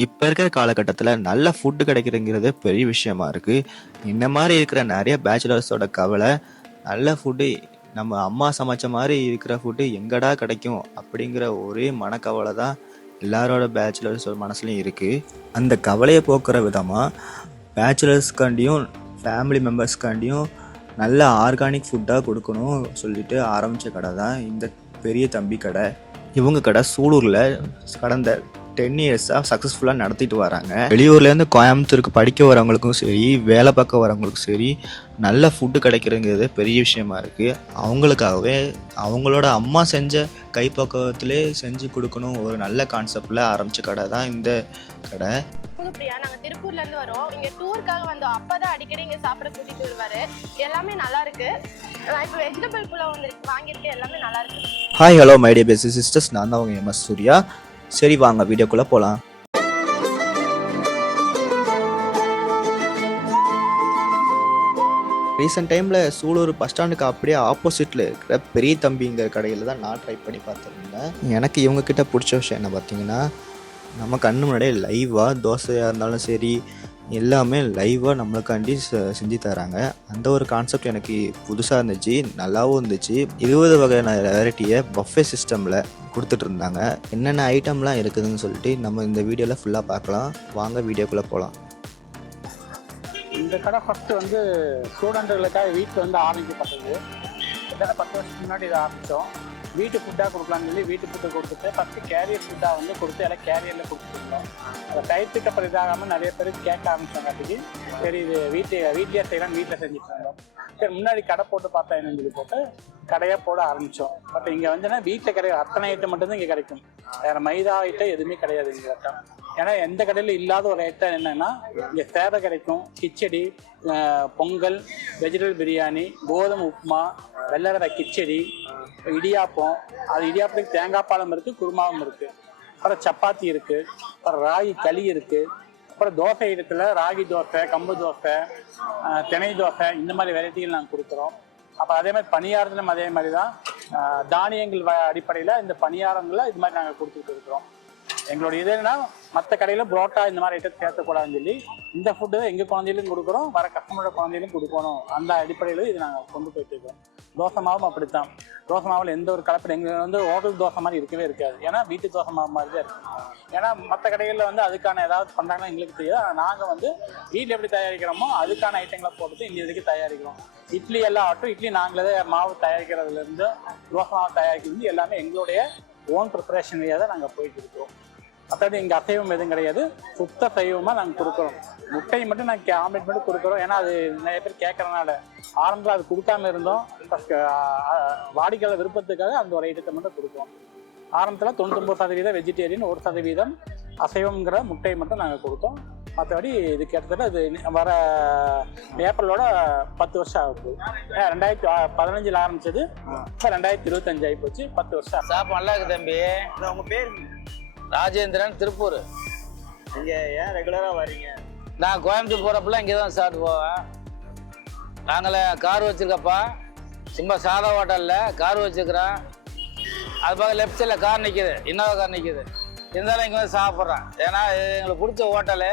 இப்போ இருக்கிற காலகட்டத்தில் நல்ல ஃபுட்டு கிடைக்கிறங்கிறது பெரிய விஷயமா இருக்குது இந்த மாதிரி இருக்கிற நிறைய பேச்சுலர்ஸோட கவலை நல்ல ஃபுட்டு நம்ம அம்மா சமைச்ச மாதிரி இருக்கிற ஃபுட்டு எங்கடா கிடைக்கும் அப்படிங்கிற ஒரே மனக்கவலை தான் எல்லாரோட பேச்சுலர்ஸோட மனசுலையும் இருக்குது அந்த கவலையை போக்குற விதமாக பேச்சுலர்ஸ்காண்டியும் ஃபேமிலி மெம்பர்ஸ்காண்டியும் நல்ல ஆர்கானிக் ஃபுட்டாக கொடுக்கணும் சொல்லிட்டு ஆரம்பித்த கடை தான் இந்த பெரிய தம்பி கடை. இவங்க கடை சூலூரில் கடந்த டென் இயர்ஸாக சக்ஸஸ்ஃபுல்லாக நடத்திட்டு வராங்க. வெளியூர்லேருந்து கோயம்புத்தூருக்கு படிக்க வரவங்களுக்கும் சரி வேலை பார்க்க வரவங்களுக்கும் சரி நல்ல ஃபுட்டு கிடைக்கிறதுங்கிறது பெரிய விஷயமா இருக்குது அவங்களுக்காகவே அவங்களோட அம்மா செஞ்ச கைப்பக்குவத்திலே செஞ்சு கொடுக்கணும். ஒரு நல்ல கான்செப்டில் ஆரம்பித்த கடை தான் இந்த கடை. புதுப்பிரியா நாங்க திருப்பூர்ல இருந்து வரோம். இங்க டூருக்காக வந்தோம். அப்பதான் அடிக்கடி இங்க சாப்பிட கூட்டிட்டு வருவாரு. எல்லாமே நல்லா இருக்கு. நான் இப்போ வெஜிடபிள் புலாவ் வந்து வாங்கியிருக்கேன். எல்லாமே நல்லா இருக்கு. ஹாய் ஹலோ மைடிய பேசி சிஸ்டர்ஸ் நான் தான் உங்கள் எம்எஸ் சூர்யா. சரி வாங்க வீடியோக்குள்ளே போகலாம் ரீசெண்ட் டைமில் சூலூர் பஸ் ஸ்டாண்டுக்கு அப்படியே ஆப்போசிட்டில் இருக்கிற பெரிய தம்பிங்கிற கடையில் தான் நான் ட்ரை பண்ணி பார்த்துருந்தேன். எனக்கு இவங்கக்கிட்ட பிடிச்ச விஷயம் என்ன பார்த்தீங்கன்னா நம்ம கண்ணு முன்னாடியே லைவாக தோசையாக இருந்தாலும் சரி எல்லாமே லைவாக நம்மளுக்காண்டி செ- செஞ்சு தராங்க. அந்த ஒரு கான்செப்ட் எனக்கு புதுசாக இருந்துச்சு நல்லாவும் இருந்துச்சு. இருபது வகையான வெரைட்டியை பஃபே சிஸ்டமில் கொடுத்துட்டு இருந்தாங்க. என்னென்ன ஐட்டம்லாம் இருக்குதுன்னு சொல்லிட்டு நம்ம இந்த வீடியோவில் ஃபுல்லாக பார்க்கலாம். வாங்க வீடியோக்குள்ளே போகலாம் இந்த கடை ஃபஸ்ட்டு வந்து ஸ்டூடெண்ட்டுகளுக்காக வீட்டில் வந்து ஆரம்பிக்கப்பட்டது. கிட்டத்தட்ட பத்து வருஷத்துக்கு முன்னாடி இதை ஆரம்பித்தோம். வீட்டு ஃபுட்டாக கொடுக்கலாம்னு சொல்லி வீட்டு ஃபுட்டு கொடுத்துட்டு ஃபஸ்ட்டு கேரியர் ஃபுட்டாக வந்து கொடுத்து எல்லாம் கேரியரில் கொடுத்துருந்தோம். அதை டயத்துக்கு பரிதாகாமல் இதாகாமல் நிறைய பேர் கேட்க ஆரம்பிச்சாங்காட்டிக்கு சரி இது வீட்டு வீட்லேயே செய்யலாம் வீட்டில் செஞ்சுட்டு இருந்தோம் சரி முன்னாடி கடை போட்டு பார்த்தா என்னன்னு சொல்லி போட்டு கடையாக போட ஆரம்பித்தோம் பட் இங்கே வந்துன்னா வீட்டில் கிடையாது அத்தனை ஐட்டம் மட்டும்தான் இங்கே கிடைக்கும். வேறு மைதா ஐட்டம் எதுவுமே கிடையாது இங்கே ஐட்டம் ஏன்னா எந்த கடையில் இல்லாத ஒரு ஐட்டம் என்னென்னா இங்கே சேவை கிடைக்கும். கிச்சடி பொங்கல் வெஜிடபிள் பிரியாணி கோதுமை உப்புமா வெள்ளை கிச்சடி இடியாப்பம் அது இடியாப்பத்துக்கு தேங்காய் பாலம் இருக்குது குருமாவும் இருக்குது அப்புறம் சப்பாத்தி இருக்குது அப்புறம் ராகி களி இருக்குது அப்புறம் தோசை இடத்துல ராகி தோசை கம்பு தோசை தினை தோசை இந்த மாதிரி வெரைட்டிகள் நாங்கள் கொடுக்குறோம். அப்போ அதே மாதிரி பணியாரத்திலும் அதே மாதிரி தான். தானியங்கள் அடிப்படையில் இந்த பணியாரங்களை இது மாதிரி நாங்கள் கொடுத்துட்டு இருக்கிறோம். எங்களுடைய இது என்னன்னா மற்ற கடையில் புரோட்டா இந்த மாதிரி ஐட்டம் சேர்த்தக்கூடாதுன்னு சொல்லி இந்த ஃபுட்டு தான் எங்கள் குழந்தைகளும் கொடுக்குறோம் வர கஸ்டமரோட குழந்தைகளும் கொடுக்கணும். அந்த அடிப்படையில் இது நாங்கள் கொண்டு போயிட்டு இருக்கோம். தோசை மாவும் அப்படித்தான். தோசை மாவில் எந்த ஒரு கலப்படம் எங்களுக்கு வந்து ஹோட்டல் தோசை மாதிரி இருக்கவே இருக்காது. ஏன்னா வீட்டு தோசை மாவு மாதிரி தான் இருக்கும். ஏன்னா மற்ற கடைகளில் வந்து அதுக்கான ஏதாவது பண்ணுறாங்கன்னா எங்களுக்கு தெரியாது. ஆனால் நாங்கள் வந்து வீட்டில் எப்படி தயாரிக்கிறோமோ அதுக்கான ஐட்டங்களை போட்டு இந்த இதுக்கு தயாரிக்கிறோம். இட்லி எல்லாம் ஆட்டும். இட்லி நாங்களே மாவு தயாரிக்கிறதுலேருந்து தோசை மாவு தயாரிக்கிறது எல்லாமே எங்களுடைய ஓன் ப்ரிப்பரேஷன் வழியாக தான் நாங்கள் போயிட்டு இருக்கிறோம் மற்றது இங்கே அசைவம் எதுவும் கிடையாது. சுத்த சைவமாக நாங்கள் கொடுக்குறோம். முட்டை மட்டும் நாங்கள் ஆம்லெட் மட்டும் கொடுக்குறோம். ஏன்னா அது நிறைய பேர் கேட்கறனால ஆரம்பத்தில் அது கொடுக்காம இருந்தோம். வாடிக்கையாளர் விருப்பத்துக்காக அந்த ஒரு ஐட்டத்தை மட்டும் கொடுப்போம் ஆரம்பத்தில் தொண்ணூத்தொம்பது சதவீதம் வெஜிடேரியன் ஒரு சதவீதம் அசைவங்கிற முட்டை மட்டும் நாங்கள் கொடுத்தோம். மற்றபடி இது கிட்டத்தட்ட இது வர ஏப்ரலோட பத்து வருஷம் ஆக போகுது. ஏன் ரெண்டாயிரத்தி பதினஞ்சுல ஆரம்பிச்சது. இப்போ ரெண்டாயிரத்தி இருபத்தஞ்சு ஆகி போச்சு. பத்து வருஷம் ஆகுது. சாப்பாடு நல்லா இருக்கு தம்பி. உங்கள் பேர் ராஜேந்திரன் திருப்பூர். நீங்கள் ஏன் ரெகுலராக வரீங்க நான் கோயம்புத்தூர் போகிறப்பெல்லாம் இங்கே தான் சாப்பிட்டு போவேன். நாங்களே கார் வச்சுருக்கப்பா. சும்மா சாதா ஹோட்டலில் கார் வச்சுருக்கிறேன். அது பக்கம் லெஃப்ட் சைடில் கார் நிற்கிது இன்னோவா கார் நிற்கிது இருந்தாலும் இங்கே வந்து சாப்பிட்றேன். ஏன்னா எங்களுக்கு பிடிச்ச ஹோட்டலு.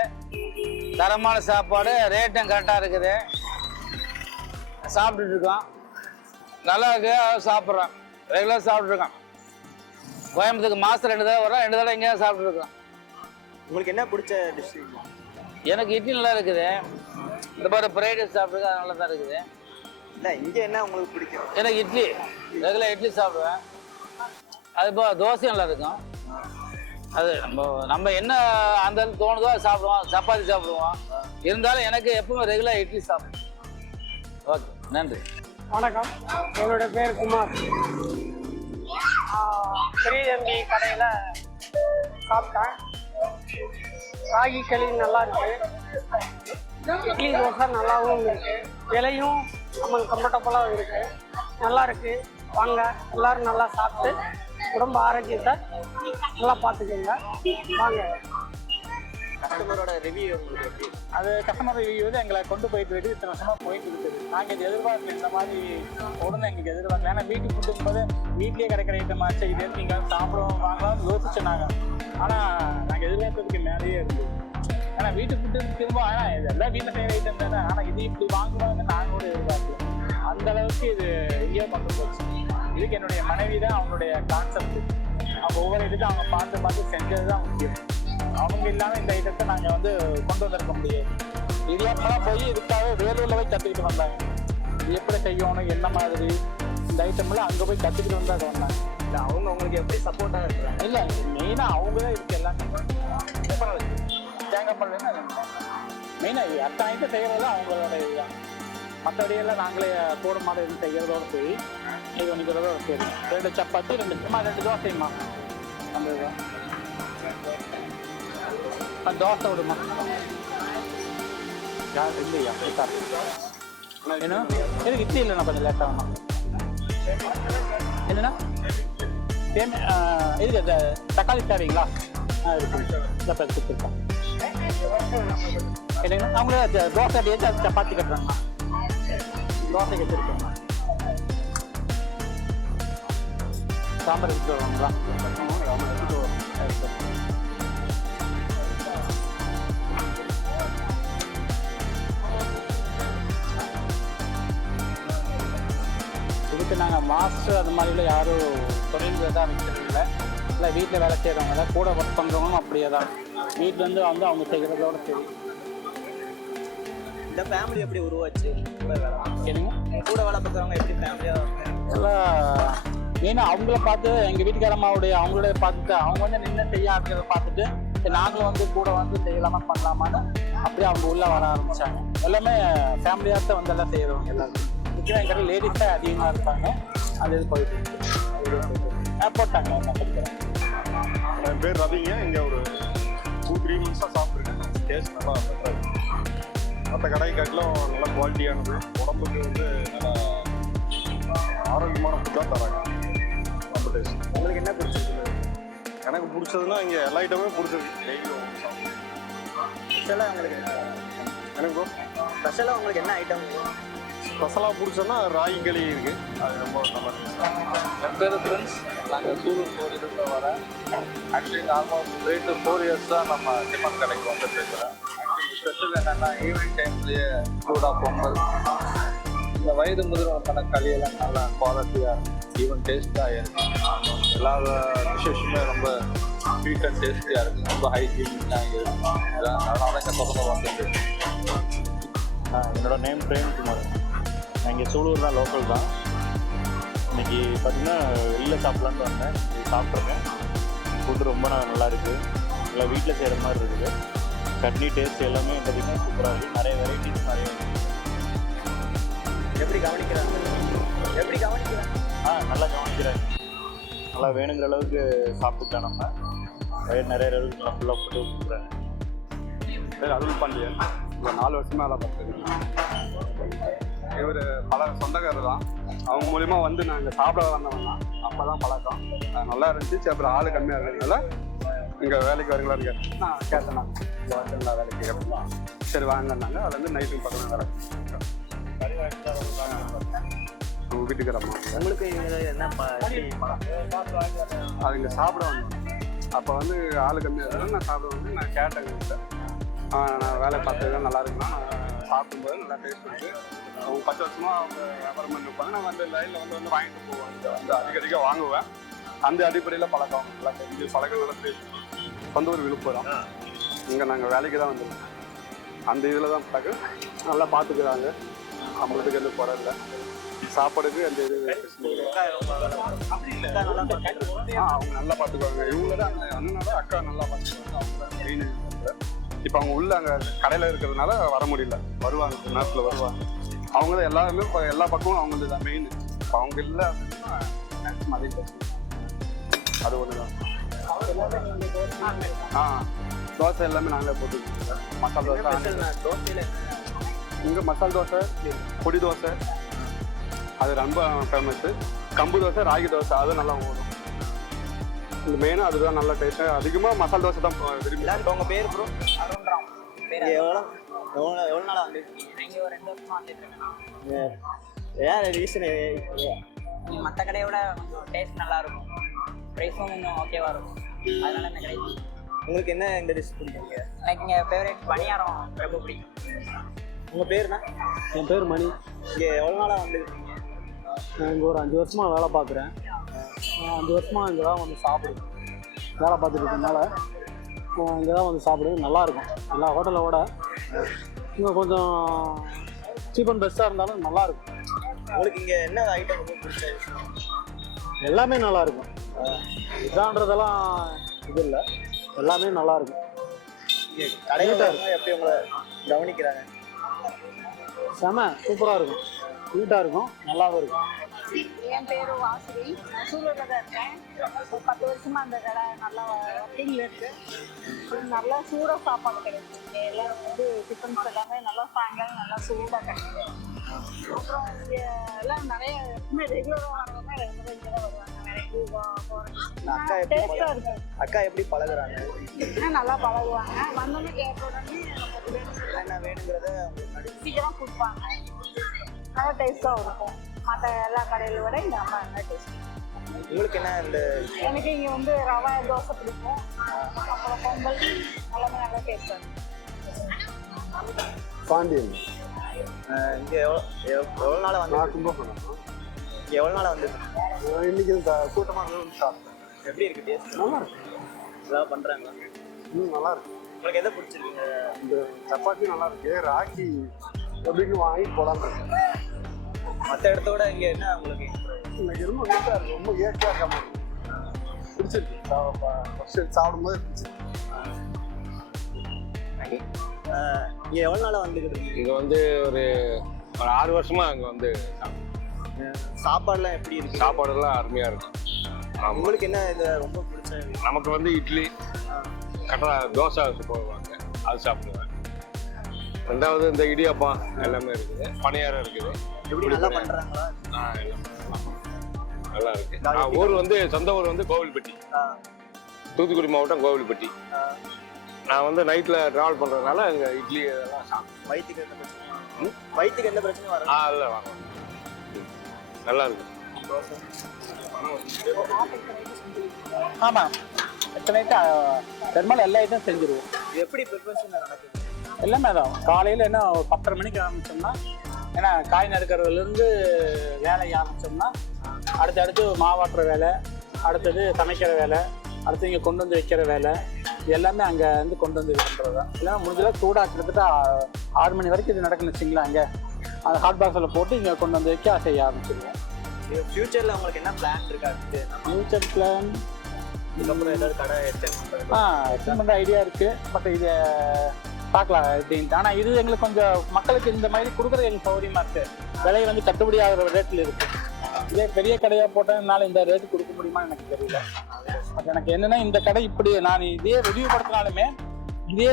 தரமான சாப்பாடு ரேட்டும் கரெக்டாக இருக்குது. சாப்பிட்டுட்டு இருக்கோம். நல்லா இருக்கு. சாப்பிட்றோம் ரெகுலராக சாப்பிட்ருக்கோம் கோயம்புத்தூருக்கு மாதம் ரெண்டு தடவை வரோம் ரெண்டு தடவை இங்கே சாப்பிட்ருக்கோம் உங்களுக்கு என்ன பிடிச்ச டிஷ் எனக்கு இட்லி நல்லா இருக்குது. இந்த மாதிரி ஃப்ரைட் ரைஸ் சாப்பிட்ருக்கு அது நல்லா தான் இருக்குது. இல்லை இங்கே என்ன உங்களுக்கு பிடிக்கும்? எனக்கு இட்லி ரெகுலர் இட்லி சாப்பிடுவேன். அது இப்போ தோசை நல்லா இருக்கும். அது நம்ம நம்ம என்ன அந்த தோணுதோ அதை சாப்பிடுவோம். சப்பாத்தி சாப்பிடுவோம். இருந்தாலும் எனக்கு எப்பவுமே ரெகுலர் இட்லி சாப்பிடுவேன். ஓகே நன்றி. வணக்கம். என்னோட பேர் குமார். ஆஹ் பெரிய கடையில் சாப்பிட்டேன். ராகி களி நல்லா இருக்கு. இட்லி தோசை நல்லாவும் இருக்கு. விலையும் நமக்கு கம்ஃபர்டபுளாக இருக்கு. நல்லா இருக்கு. வாங்க எல்லாரும் நல்லா சாப்பிட்டு உடம்பு ஆரோக்கியத்தை நல்லா பார்த்துக்கோங்க. வாங்க. கஸ்டமரோட ரிவ்யூ உங்களுக்கு எப்படி அது கஸ்டமர் ரிவ்யூ வந்து எங்களை கொண்டு போயிட்டு இருக்கு இத்தனை வருஷமா போயிட்டு இருக்குது. நாங்கள் இது எதிர்பார்க்கல இந்த மாதிரி உடனே எங்களுக்கு எதிர்பார்க்கல. ஏன்னா வீட்டு ஃபுட்டுங்கும் போது வீட்லயே கிடைக்கிற ஐட்டம் ஆச்சு இது எதுக்கு நீங்கள் சாப்பிடுவோம் வாங்கலாம் யோசிச்சோம் நாங்கள் ஆனால் நாங்கள் எதிர்பார்க்கறதுக்கு மேலேயே இருக்குது ஏன்னா வீட்டு ஃபுட்டு திரும்ப ஆனால் இதெல்லாம் வீட்டில் செய்கிற ஐட்டம் தானே. ஆனால் இது இப்படி வாங்குவாங்க நாங்கள் கூட எதிர்பார்க்கலாம் அந்த அளவுக்கு இது எங்கேயோ கொண்டு போச்சு. இதுக்கு என்னுடைய மனைவி தான் அவங்களுடைய கான்செப்ட் அவங்க ஒவ்வொரு இதுக்கும் அவங்க பார்த்து பார்த்து செஞ்சது தான் முக்கியம். அவங்க இல்லாமல் இந்த ஐட்டத்தை நாங்கள் வந்து கொண்டு வந்திருக்க முடியாது. இடியாப்பெல்லாம் போய் இதுக்காக வேலூரில் போய் கற்றுக்கிட்டு வந்தாங்க? இது எப்படி செய்யணும்? என்ன மாதிரி? இந்த ஐட்டம்லாம் அங்கே போய் கற்றுக்கிட்டு வந்து அதை வந்தாங்க இல்லை அவங்க உங்களுக்கு எப்படி சப்போர்ட்டாக இருக்கிறாங்க இல்லை மெயினாக அவங்க தான் இருக்கு எல்லாமே தேங்காய் பால் மெயினாக அத்தனை ஐட்டம் செய்கிறதெல்லாம் அவங்களோட இதுதான் மற்றபடியெல்லாம் நாங்களே மாட எதுவும் செய்கிறதோட சரி இது பண்ணிக்கிறதோட சரி. ரெண்டு சப்பாத்தி ரெண்டு சும்மா ரெண்டு தோசைம்மா. அந்த இதுதான் தோசை விடுமா? இல்லையா என்ன எதுக்கு இட்லி இல்லைண்ணா கொஞ்சம் லேட்டாக வேணும் என்னண்ணா? இதுக்கு இந்த தக்காளி தேவைங்களா? ஆ இருக்கு இந்த பேர் அவங்களே தோசை அப்படியே அது சப்பாத்தி கட்டுறாங்கண்ணா. தோசை கட்டிருக்கேங்கண்ணா. சாம்பார் எடுத்துட்டு வருவாங்களா? இதுக்கு நாங்கள் மாஸ்டர் அது மாதிரிலாம் யாரும் தொழில் தான் வைக்கிறது இல்லை வீட்டில் வேலை செய்கிறவங்க தான் கூட ஒர்க் பண்ணுறவங்களும் அப்படியே தான். வீட்டிலேருந்து வந்து அவங்க செய்கிறதோட சரி. இந்த ஃபேமிலி எப்படி உருவாச்சு? கூட வேலை என்னங்க? கூட வேலை பார்க்குறவங்க எப்படி ஃபேமிலியாக எல்லாம் மெயினாக அவங்கள பார்த்து எங்கள் வீட்டுக்காரம்மாவுடைய அவங்களோட பார்த்துட்டு அவங்க வந்து நின்று செய்ய ஆரம்பிக்கிறத பார்த்துட்டு நாங்களும் வந்து கூட வந்து செய்யலாமா பண்ணலாமான்னு அப்படியே அவங்க உள்ளே வர ஆரம்பிச்சாங்க. எல்லாமே ஃபேமிலியாக தான் வந்து எல்லாம் செய்கிறவங்க எல்லாரும். முக்கியமாக எங்கள் லேடிஸ் தான் அதிகமாக இருப்பாங்க. அது இது போயிட்டு இருக்கு. போட்டாங்க என்ன படிக்கிறேன் என் பேர் ரவிங்க. இங்கே ஒரு டூ த்ரீ மந்த்ஸாக சாப்பிட்ருக்கேன் டேஸ்ட் நல்லா பெட்டராக மற்ற கடை காட்டிலும் நல்ல குவாலிட்டியானது உடம்புக்கு வந்து நல்லா ஆரோக்கியமான ஃபுட்டாக தராங்க. ரொம்ப டேஸ்ட் உங்களுக்கு என்ன பிடிச்சிருக்கு? எனக்கு பிடிச்சதுன்னா இங்கே எல்லா ஐட்டமே பிடிச்சிருக்கு. டெய்லி ஸ்பெஷலாக உங்களுக்கு என்ன? எனக்கு ஸ்பெஷலாக உங்களுக்கு என்ன ஐட்டம் ஸ்பெஷலாக பிடிச்சோன்னா ராகி களி இருக்குது அது ரொம்ப நல்லா என் பேர் ஃப்ரெண்ட்ஸ் நாங்கள் சூலூர் கோயிலிருந்து வரேன் actually almost three to four years தான் நம்ம டிஃபன் கடைக்கு வந்துட்டு பேசுகிறேன் ஸ்பெஷல் என்னென்னா ஈவினிங் டைம்லேயே சூடாக பொங்கல் இந்த வயது முதிர்வனுக்கான களியெல்லாம் நல்லா குவாலிட்டியாக ஈவன் டேஸ்ட்டாக இருக்கும். எல்லா விசேஷமே ரொம்ப ஸ்வீட் அண்ட் டேஸ்டியாக இருக்குது ரொம்ப ஹைஜீனிக்காக இருக்கும். அதனால தான் இங்கே தொடர்ந்து வந்துட்டு என்னோட நேம் பிரேம்குமார் நான் இங்கே சூலூர் தான் லோக்கல் தான். இன்னைக்கு பார்த்தீங்கன்னா வெளியில் சாப்பிட்லான்னு வந்தேன். சாப்பிட்ருக்கேன் ஃபுட்டு ரொம்ப நல்லா இருக்குது நல்லா வீட்டில் செய்கிற மாதிரி இருக்குது. சட்னி டேஸ்ட் எல்லாமே பார்த்தீங்கன்னா சூப்பராக இருக்குது நிறைய வெரைட்டிஸ் நிறைய இருக்கு. எப்படி கவனிக்கிறாங்க எப்படி கவனிக்கிறாங்க ஆ நல்லா கவனிக்கிறாங்க நல்லா வேணுங்கிற அளவுக்கு சாப்பிட்டுட்டோம் நம்ம. நிறைய அளவுக்கு நல்லா ஃபுல்லாக ஃபுட்டு கொடுக்குறாங்க பேர் அருள் பாண்டியன் இப்போ நாலு வருஷமா வேலை பார்த்துருக்கேன் இவர் பல சொந்தக்காரர் தான். அவங்க மூலிமா வந்து நாங்கள் சாப்பிட வந்தவங்க தான். அப்போ தான் பழக்கம் நல்லா இருந்துச்சு. அப்புறம் ஆள் கம்மியாக இருக்கிறதுனால இங்கே வேலைக்கு வரீங்களான்னு கேட்டேன் நான் கேட்டேன் இந்த வேலைக்கு கேட்பேன் சரி வாங்கினாங்க அதில் வந்து நைட்டுக்கு பக்கம் வேலை உங்க வீட்டுக்காரம்மா. உங்களுக்கு என்ன ப- அது இங்கே சாப்பிட வந்தோம். அப்போ வந்து ஆள் கம்மியாக இருந்தாலும் நான் சாப்பிட வந்து நான் கேட்டேன் கிட்ட நான் வேலை பார்த்தது நல்லா இருக்குன்னா சாப்பிடும்போது நல்லா டேஸ்ட் இருக்கு அவங்க பத்து வருஷமா அவங்க வியாபாரம் பண்ணி இருப்பாங்க நான் வந்து லைனில் வந்து வந்து வாங்கிட்டு போவேன். இங்க வந்து அதிகடிக்க வாங்குவேன். அந்த அடிப்படையில் பழக்கம் நல்லா தெரிஞ்சு பழக்கம் நல்லா பேசி சொந்த ஊர் விழுப்புரம். இங்கே நாங்கள் வேலைக்கு தான் வந்திருக்கோம். அந்த இதில் தான் பழக்கம். நல்லா பார்த்துக்கிறாங்க நம்மளுக்கு எதுவும் குறை இல்லை. சாப்பாடுக்கு அந்த இது அவங்க நல்லா பார்த்துக்குவாங்க இவங்க தான் அந்த அண்ணனோட அக்கா நல்லா பார்த்துக்குவாங்க அவங்க இப்போ அவங்க உள்ள அங்கே கடையில் இருக்கிறதுனால வர முடியல. வருவாங்க. நேரத்தில் வருவாங்க. அவங்க தான் எல்லாருமே எல்லா பக்கமும் அவங்க தான் மெயின் இப்போ அவங்க இல்லை அப்படின்னா மேக்ஸிமம் அதே பிரச்சனை அது ஒன்று தான். ஆ தோசை எல்லாமே நாங்களே போட்டு கொடுத்துருக்கோம். மசாலா தோசை இங்கே மசால் தோசை பொடி தோசை. அது ரொம்ப ஃபேமஸ்ஸு கம்பு தோசை ராகி தோசை அது நல்லா ஓடும் மெயினாக அதுதான் நல்ல டேஸ்ட்டு அதிகமாக மசால் தோசை தான் விரும்பி உங்கள் பேர் ப்ரோ எவ்வளோ? எவ்வளோ எவ்வளோ நாளாக வந்து இங்கே ஒரு ரெண்டு வருஷமா வந்துட்டு இருக்கேன் வேறு ரீசன் மற்ற கடையோட கொஞ்சம் டேஸ்ட் நல்லா இருக்கும். ப்ரைஸும் கொஞ்சம் ஓகேவா இருக்கும். அதனால இந்த கடை உங்களுக்கு என்ன இந்த டிஷ் பிடிக்குங்க எனக்கு இங்கே ஃபேவரட் பணியாரம் ரொம்ப பிடிக்கும். உங்க பேருண்ணா? என் பேர் மணி. இங்க எவ்வளவு நாளா வந்துருக்கீங்க? நான் இங்கே ஒரு அஞ்சு வருஷமாக வேலை பார்க்குறேன். அஞ்சு வருஷமாக இங்கே தான் வந்து சாப்பிடுவேன். வேலை பார்த்துட்டு இருக்கனால இங்கே தான் வந்து சாப்பிடுவேன் நல்லாயிருக்கும். எல்லா ஹோட்டலை விட இங்கே கொஞ்சம் சீப் அண்ட் பெஸ்ட்டாக இருந்தாலும் நல்லாயிருக்கும். உங்களுக்கு இங்க என்ன ஐட்டம் ரொம்ப பிடிச்ச எல்லாமே நல்லாயிருக்கும். இதான்றதெல்லாம் இது இல்லை. எல்லாமே நல்லாயிருக்கும். கடையில எப்படி உங்களை கவனிக்கிறாங்க? செம சூப்பராக இருக்கும். நீட்டாக இருக்கும். நல்லாவும் இருக்கும். என் பேரு வாசுகி. சூலூர்ல தான் இருக்கேன். ஒரு பத்து வருஷமா அந்த கடை நல்லா ஒர்க்கிங்ல இருக்கு. நல்லா சூடா சாப்பாடு கிடைக்கும் இங்க எல்லாம் வந்து டிஃபன்ஸ் எல்லாமே நல்லா சாயங்காலம் நல்லா சூடா கிடைக்கும் அப்புறம் இங்க எல்லாம் நிறைய எப்பவுமே ரெகுலரா வரவங்க ரெகுலரா இங்க தான் வருவாங்க. அக்கா எப்படி பழகுறாங்க? நல்லா பழகுவாங்க. வந்தோடனே கேட்ட உடனே என்ன வேணுங்கிறத சீக்கிரம் கொடுப்பாங்க. நல்லா டேஸ்டாக இருக்கும். மற்ற எல்லா கடையில விட இங்க ரொம்ப நல்லா டேஸ்ட் உங்களுக்கு என்ன இந்த எனக்கு இங்கே வந்து ரவா தோசை பிடிக்கும். அப்புறம் பொங்கல் எல்லாமே நல்லா டேஸ்டாக இருக்கும் பாண்டியன். இங்க எவ்வளோ நாளா வந்து நான் கும்பகோணம். இங்க எவ்வளவு நாளா வந்து இன்னைக்கு இந்த கூட்டமாக வந்து சாப்பிட்டேன் எப்படி இருக்கு டேஸ்ட் நல்லா இருக்கு. இதெல்லாம் பண்றாங்களா? ம் நல்லா இருக்கு. உங்களுக்கு எதை பிடிச்சிருக்குங்க இந்த சப்பாத்தி நல்லா இருக்கு. ராகி எப்படின்னு வாங்கி போலான்னு மற்ற இடத்தோட இங்க என்ன உங்களுக்கு ரொம்ப நீட்டாக இருக்கு ரொம்ப இயற்கையாக இருக்க மாதிரி பிடிச்சிருக்கு சாப்பிடும்போது பிடிச்சிருக்கு. இங்க எவ்வளவு நாளா வந்துகிட்டு இருக்கீங்க? இங்க வந்து ஒரு ஒரு ஆறு வருஷமா அங்க வந்து சாப்பாடுலாம் எப்படி இருக்கு? சாப்பாடெல்லாம் அருமையா இருக்கும். உங்களுக்கு என்ன இது ரொம்ப பிடிச்ச நமக்கு வந்து இட்லி கட்டா தோசை போடுவாங்க. அது சாப்பிடுவேன். ரெண்டாவது இந்த இடியாப்பம் எல்லாமே இருக்குது. பணியாரம் இருக்குது. எப்படி நல்லா பண்றாங்களா நல்லா இருக்கு. நான் ஊர் வந்து சொந்த ஊர் வந்து கோவில்பட்டி. தூத்துக்குடி மாவட்டம் கோவில்பட்டி. நான் வந்து நைட்டில் ட்ராவல் பண்ணுறதுனால அங்கே இட்லி இதெல்லாம் சாப்பிடுவேன் வயிற்றுக்கு எந்த பிரச்சனையும் வயிற்றுக்கு எந்த பிரச்சனையும் வராது. ஆ இல்லை வாங்க ம். நல்லா இருக்கு. ஆமாம் எத்தனைட்டு பெரும்பாலும் எல்லா ஐட்டம் செஞ்சுருவோம். எப்படி ப்ரிப்பரேஷன் நடக்குது? எல்லாமே தான் காலையில் என்ன ஒரு பத்தரை மணிக்கு ஆரம்பிச்சோம்னா ஏன்னா காய் நறுக்கிறதுலேருந்து வேலையை ஆரம்பிச்சோம்னா அடுத்தடுத்து மாவாட்டுற வேலை அடுத்தது சமைக்கிற வேலை அடுத்து இங்கே கொண்டு வந்து வைக்கிற வேலை எல்லாமே அங்கே வந்து கொண்டு வந்து பண்ணுறது தான் இல்லைன்னா முடிஞ்சளவு சூடாக கிட்டத்தட்ட ஆறு மணி வரைக்கும் இது நடக்குன்னு வச்சிங்களேன் அங்கே. அந்த ஹாட் பாக்ஸில் போட்டு இங்கே கொண்டு வந்து வைக்க செய்ய ஆரம்பிச்சிடுவோம் இது ஃபியூச்சர்ல உங்களுக்கு என்ன பிளான் இருக்கா? அடுத்து நம்ம ஃபியூச்சர் பிளான் இதுக்கப்புறம் ஏதாவது கடை ஆ ஐடியா இருக்குது பட் இது பார்க்கலாம் எப்படின்ட்டு ஆனால் இது எங்களுக்கு கொஞ்சம் மக்களுக்கு இந்த மாதிரி கொடுக்குறது எங்களுக்கு சௌகரியமாக இருக்குது விலை வந்து கட்டுப்படி ஆகிற ரேட்டில் இருக்குது இதே பெரிய கடையாக போட்டதுனால இந்த ரேட்டு கொடுக்க முடியுமான்னு எனக்கு தெரியல. எனக்கு என்னன்னா இந்த கடை இப்படி நான் இதே விரிவுபடுத்தினாலுமே இதே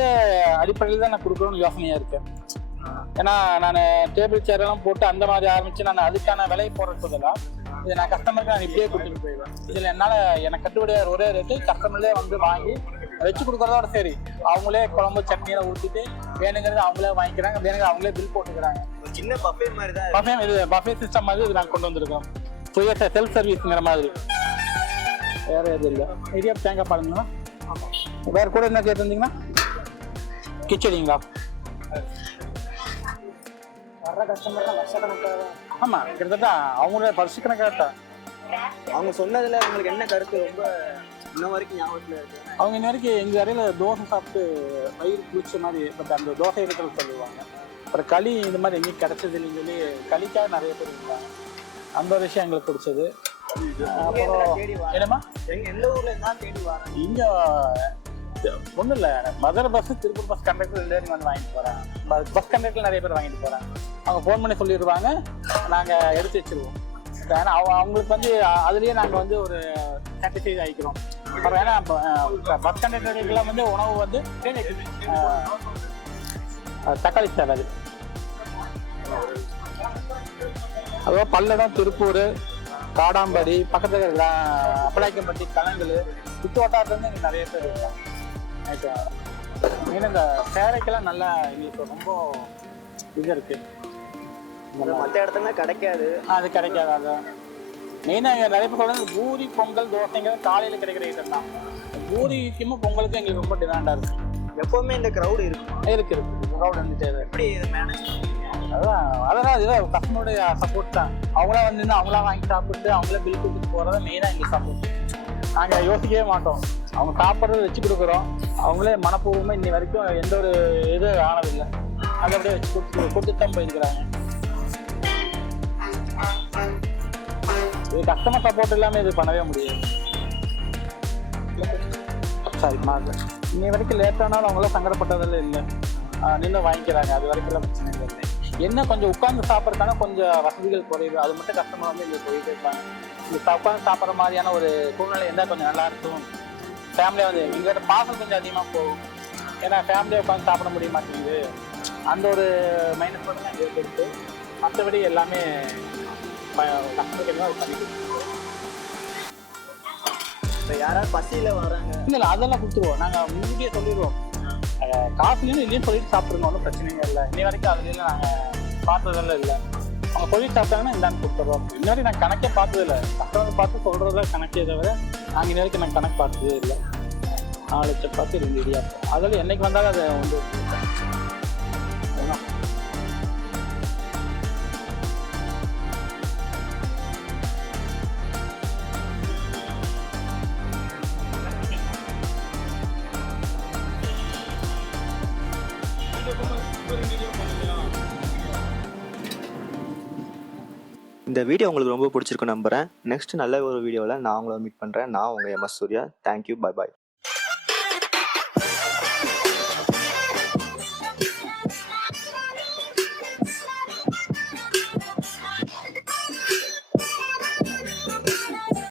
அடிப்படையில் தான் நான் கொடுக்கணும்னு யோசனையாக இருக்கேன் ஏன்னா நான் டேபிள் சேர் எல்லாம் போட்டு அந்த மாதிரி ஆரம்பிச்சு நான் அதுக்கான விலை போடுறதுலாம் பதிலாக இதை நான் கஸ்டமருக்கு நான் இப்படியே கொடுத்துட்டு போயிடுவேன். இதில் என்னால் எனக்கு கட்டுப்படியாக ஒரே ரேட்டு கஸ்டமர்லேயே வந்து வாங்கி வச்சு கொடுக்குறதோட சரி. அவங்களே குழம்பு சட்னியெல்லாம் ஊற்றிட்டு வேணுங்கிறது அவங்களே வாங்கிக்கிறாங்க. வேணுங்கிறது அவங்களே பில் போட்டுக்கிறாங்க. சின்ன பஃபே மாதிரி தான். பஃபே இது பஃபே சிஸ்டம் மாதிரி இது நாங்கள் கொண்டு வந்திருக்கோம் சுய செல்ஃப் சர்வீஸ்ங்கிற மாதிரி. வேற எதுவும் இல்லை. ஐடியா தேங்காய் பாருங்களா வேற கூட என்ன கேட்டிருந்தீங்கன்னா கிச்சடிங்களா? வர்ற கஸ்டமர்லாம் வருஷக்கணக்காக ஆமாம் கிட்டத்தட்ட அவங்களோட வருஷக்கணக்காக அவங்க சொன்னதுல உங்களுக்கு என்ன கருத்து? ரொம்ப இன்ன வரைக்கும் ஞாபகத்துல இருக்கு. அவங்க இன்ன வரைக்கும் எங்கள் அறையில் தோசை சாப்பிட்டு வயிறு குளிச்ச மாதிரி பட் அந்த தோசை இருக்கிறது சொல்லுவாங்க அப்புறம் களி இந்த மாதிரி எங்கேயும் கிடைச்சது இல்லைன்னு சொல்லி களிக்காக நிறைய பேர் இருந்தாங்க. அந்த ஒரு விஷயம் எங்களுக்கு பிடிச்சது. அப்புறம் என்னம்மா? எந்த ஊர்ல தேடி இங்கே ஒன்றும் இல்லை. Madurai bus Tiruppur bus conductor ரெண்டு பேரும் வந்து வாங்கிட்டு போகிறாங்க பஸ் கண்டக்டர் நிறைய பேர் வாங்கிட்டு போகிறாங்க அவங்க ஃபோன் பண்ணி சொல்லிடுவாங்க. நாங்கள் எடுத்து வச்சிருவோம். ஏன்னா அவ- அவங்களுக்கு வந்து அதுலேயே நாங்கள் வந்து ஒரு சாட்டிஸ்ஃபை ஆகிக்கிறோம் அப்புறம் ஏன்னா பஸ் கண்டக்டர்களுக்கெல்லாம் வந்து உணவு வந்து தக்காளி சார் தக்காளி சாலட் அதுவும் பல்லடம் திருப்பூர் காடாம்படி பக்கத்துல இருக்கிற அப்பலாய்க்கம்பட்டி கலங்கல் சுற்று வட்டாரத்துலேருந்து இங்கே நிறைய பேர் இருக்காங்க. மெயின் இந்த சேலைக்கெல்லாம் நல்லா எங்களுக்கு ரொம்ப இது இருக்கு. மத்த இடத்துல கிடைக்காது. அது கிடைக்காது அது. மெயினாக நிறைய பேர் சொல்றது பூரி பொங்கல் தோசைங்கிறது காலையில் கிடைக்கிற ஐட்டம் தான். பூரிக்கும் பொங்கலுக்கும் எங்களுக்கு ரொம்ப டிமாண்டாக இருக்கு. எப்பவுமே இந்த க்ரௌடு இருக்கும். இருக்கு இருக்கு. க்ரௌட் வந்துட்டே. எப்படி இது மேனேஜ் அதான் அதெல்லாம் இதுதான் கஸ்டமருடைய சப்போர்ட் தான். அவங்களா வந்து அவங்களா வாங்கி சாப்பிட்டு அவங்களே பில் கொடுத்துட்டு போகிறத மெயினாக எங்கள் சப்போர்ட் நாங்கள் யோசிக்கவே மாட்டோம். அவங்க சாப்பிட்றது வச்சு கொடுக்குறோம். அவங்களே மனப்பூர்வமாக இன்னி வரைக்கும் எந்த ஒரு இது ஆனதில்லை. அதை அப்படியே வச்சு கொடுத்து கொடுத்துட்டு தான் போயிருக்கிறாங்க. இது கஸ்டமர் சப்போர்ட் இல்லாமல் இது பண்ணவே முடியாது. Sorry Mark. இன்னை வரைக்கும் லேட்டானாலும் அவங்களாம் சங்கடப்பட்டதெல்லாம் இல்லை. நின்று வாங்கிக்கிறாங்க. அது வரைக்கும் எல்லாம் பிரச்சனை இல்லை. என்ன கொஞ்சம் உட்காந்து சாப்பிட்றதுக்கான கொஞ்சம் வசதிகள் குறையுது அது மட்டும் கஸ்டமர் வந்து இங்கே போயிட்டே இருப்பாங்க. இந்த உட்காந்து சாப்பிட்ற மாதிரியான ஒரு சூழ்நிலை இருந்தால் கொஞ்சம் நல்லா இருக்கும். ஃபேமிலியாக வந்து எங்கள்கிட்ட பாசம் கொஞ்சம் அதிகமாக போகும். ஏன்னா ஃபேமிலியாக உட்காந்து சாப்பிட முடிய மாட்டேங்குது. அந்த ஒரு மைனஸ் மட்டும் தான் எங்களுக்கு மற்றபடி எல்லாமே இப்போ யாராவது பசியில் வராங்க இல்லை அதெல்லாம் கொடுத்துருவோம். நாங்கள் முன்கூட்டியே சொல்லிடுவோம். அஹ் காசுலேயும் இல்லைன்னு சொல்லிட்டு சாப்பிட்ருங்க ஒன்றும் பிரச்சனையே இல்லை. இன்னி வரைக்கும் அதுலேயும் நாங்கள் பார்த்ததெல்லாம் இல்லை. அவங்க சொல்லிட்டு சாப்பிட்டாங்கன்னா இந்தாண்டு கொடுத்துட்றோம். இன்ன வரைக்கும் நாங்கள் கணக்கே பார்த்தது இல்லை. கஸ்டமர் பார்த்து சொல்கிறத கணக்கே தவிர நாங்கள் இன்ன வரைக்கும் நாங்கள் கணக்கு பார்த்ததே இல்லை. நாலு சப்பாத்தி ரெண்டு இடியாப்பம். அதில் என்னைக்கு வந்தாலும் அதை வந்து இந்த வீடியோ உங்களுக்கு ரொம்ப பிடிச்சிருக்கு நம்புறேன். நெக்ஸ்ட் நல்ல ஒரு வீடியோவில் நான் உங்களை மீட் பண்ணுறேன் நான் உங்கள் MS Surya thank you bye bye